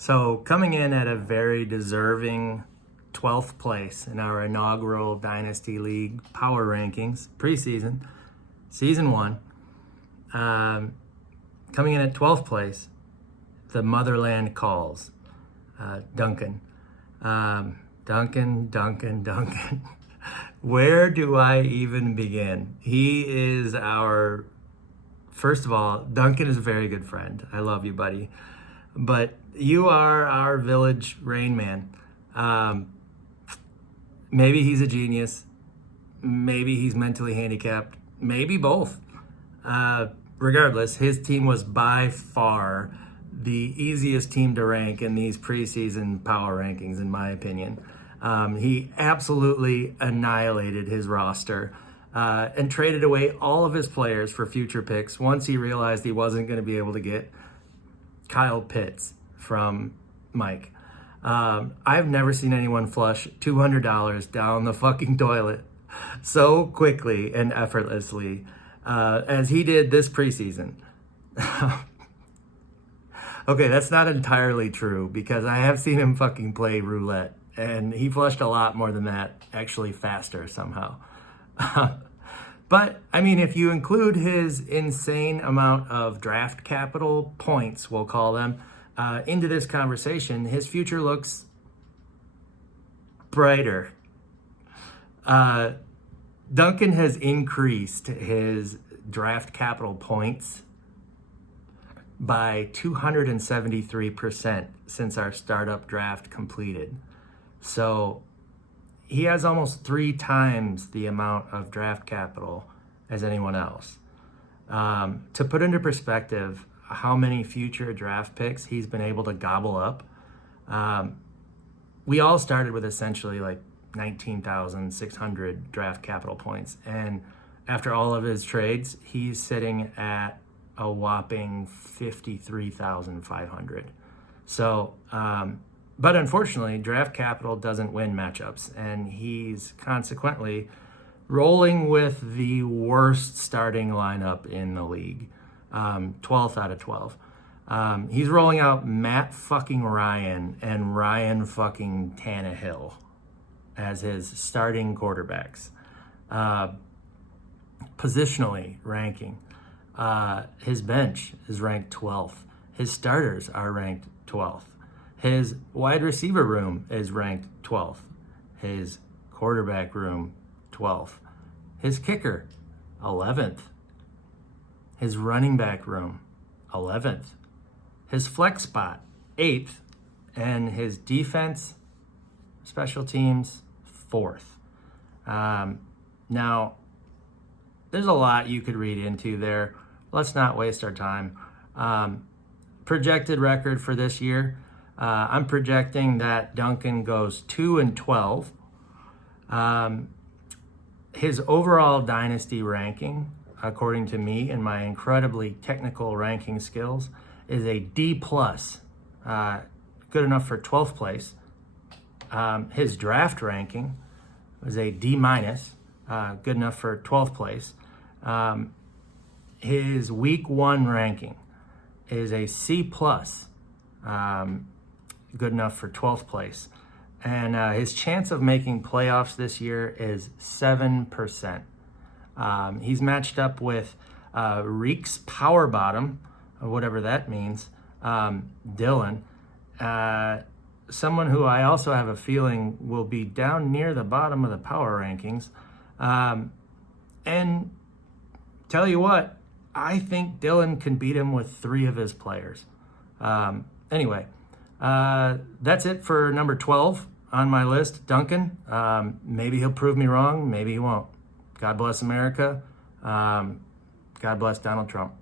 So coming in at a very deserving 12th place in our inaugural Dynasty League Power Rankings preseason, Season 1, coming in at 12th place, the Motherland calls, Duncan. Duncan. Where do I even begin? He is first of all, Duncan is a very good friend. I love you, buddy. But you are our village Rain Man. Maybe he's a genius. Maybe he's mentally handicapped. Maybe both. Regardless, his team was by far the easiest team to rank in these preseason power rankings, in my opinion. He absolutely annihilated his roster and traded away all of his players for future picks once he realized he wasn't going to be able to get Kyle Pitts from Mike. I've never seen anyone flush $200 down the fucking toilet so quickly and effortlessly as he did this preseason. Okay, that's not entirely true because I have seen him fucking play roulette and he flushed a lot more than that, actually faster somehow. But, I mean, if you include his insane amount of draft capital points, we'll call them, into this conversation, his future looks brighter. Duncan has increased his draft capital points by 273% since our startup draft completed. So he has almost 3 times the amount of draft capital as anyone else. To put into perspective how many future draft picks he's been able to gobble up, we all started with essentially like 19,600 draft capital points. And after all of his trades, he's sitting at a whopping 53,500. So, but unfortunately, draft capital doesn't win matchups, and he's consequently rolling with the worst starting lineup in the league, 12th out of 12. He's rolling out Matt fucking Ryan and Ryan fucking Tannehill as his starting quarterbacks. Positionally ranking, his bench is ranked 12th. His starters are ranked 12th. His wide receiver room is ranked 12th. His quarterback room, 12th. His kicker, 11th. His running back room, 11th. His flex spot, 8th. And his defense, special teams, 4th. Now, there's a lot you could read into there. Let's not waste our time. Projected record for this year, I'm projecting that Duncan goes 2-12. His overall dynasty ranking, according to me and my incredibly technical ranking skills, is a D+, good enough for 12th place. His draft ranking was a D-, good enough for 12th place. His week 1 ranking is a C+, good enough for 12th place. And his chance of making playoffs this year is 7%. He's matched up with Reek's Power Bottom, or whatever that means, Dylan, someone who I also have a feeling will be down near the bottom of the power rankings. And tell you what, I think Dylan can beat him with 3 of his players. Anyway, that's it for number 12 on my list, Duncan. Maybe he'll prove me wrong. Maybe he won't. God bless America. God bless Donald Trump.